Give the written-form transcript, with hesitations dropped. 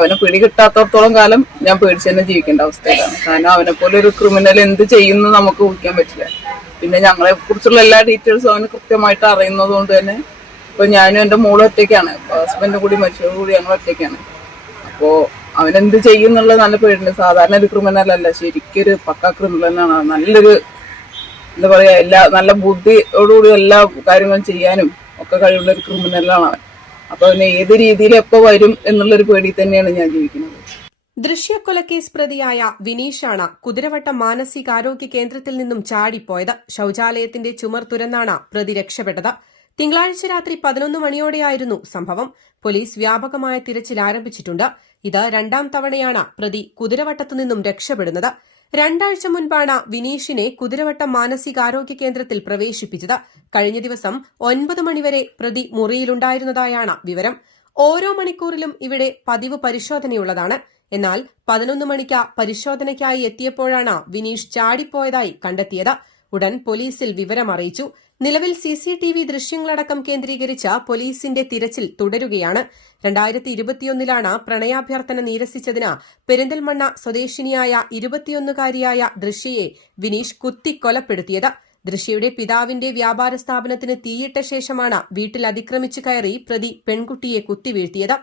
അവനെ പിടികിട്ടാത്തടത്തോളം കാലം ഞാൻ പേടിച്ച് തന്നെ ജീവിക്കേണ്ട അവസ്ഥയിലാണ്. കാരണം അവനെ പോലെ ഒരു ക്രിമിനൽ എന്ത് ചെയ്യുന്നു നമുക്ക് ഊഹിക്കാൻ പറ്റില്ല. പിന്നെ ഞങ്ങളെ കുറിച്ചുള്ള എല്ലാ ഡീറ്റെയിൽസും അവന് കൃത്യമായിട്ട് അറിയുന്നത് കൊണ്ട് തന്നെ ഇപ്പൊ ഞാനും എന്റെ മോളും ഒറ്റയ്ക്കാണ്, ഹസ്ബൻഡും കൂടി മരിച്ചതോടു കൂടി ഞങ്ങൾ ഒറ്റയ്ക്കാണ്. അപ്പോ അവനെന്ത് ചെയ്യുന്നുള്ള നല്ല പേടിയുണ്ട്. സാധാരണ ഒരു ക്രിമിനൽ അല്ല, ശരിക്കൊരു പക്ക ക്രിമിനലാണ്. നല്ലൊരു എന്താ പറയാ, നല്ല ബുദ്ധിയോടുകൂടി എല്ലാ കാര്യങ്ങളും ചെയ്യാനും ഒക്കെ കഴിവുള്ള ഒരു ക്രിമിനലാണ് അവൻ. അപ്പൊ അവന് ഏത് രീതിയിൽ എപ്പോ വരും എന്നുള്ളൊരു പേടി തന്നെയാണ് ഞാൻ ജീവിക്കുന്നത്. ദൃശ്യക്കൊലക്കേസ് പ്രതിയായ വിനീഷാണ് കുതിരവട്ടം മാനസികാരോഗ്യ കേന്ദ്രത്തിൽ നിന്നും ചാടിപ്പോയത്. ശൌചാലയത്തിന്റെ ചുമർ തുരന്നാണ് പ്രതി രക്ഷപ്പെട്ടത്. തിങ്കളാഴ്ച രാത്രി 11 മണിയോടെയായിരുന്നു സംഭവം. പോലീസ് വ്യാപകമായ തിരച്ചിൽ ആരംഭിച്ചിട്ടുണ്ട്. ഇത് 2ാം തവണയാണ് പ്രതി കുതിരവട്ടത്തു നിന്നും രക്ഷപ്പെടുന്നത്. 2 ആഴ്ച മുൻപാണ് വിനീഷിനെ കുതിരവട്ടം മാനസികാരോഗ്യ കേന്ദ്രത്തിൽ പ്രവേശിപ്പിച്ചത്. കഴിഞ്ഞ ദിവസം 9 മണിവരെ പ്രതി മുറിയിലുണ്ടായിരുന്നതായാണ് വിവരം. ഓരോ മണിക്കൂറിലും ഇവിടെ പതിവ് പരിശോധനയുള്ളതാണ്. എന്നാൽ 11 മണിക്ക് പരിശോധനയ്ക്കായി എത്തിയപ്പോഴാണ് വിനീഷ് ചാടിപ്പോയതായി കണ്ടെത്തിയത്. ഉടൻ പോലീസിൽ വിവരമറിയിച്ചു. നിലവിൽ CCTV ദൃശ്യങ്ങളടക്കം കേന്ദ്രീകരിച്ച് പോലീസിന്റെ തിരച്ചിൽ തുടരുകയാണ്. 2021 പ്രണയാഭ്യർത്ഥന നിരസിച്ചതിന് പെരിന്തൽമണ്ണ സ്വദേശിനിയായ 21-കാരിയായ ദൃശ്യയെ വിനീഷ് കുത്തിക്കൊലപ്പെടുത്തിയത്. ദൃശ്യയുടെ പിതാവിന്റെ വ്യാപാര സ്ഥാപനത്തിന് തീയിട്ട ശേഷമാണ് വീട്ടിൽ അതിക്രമിച്ചു കയറി പ്രതി പെൺകുട്ടിയെ കുത്തിവീഴ്ത്തിയത്.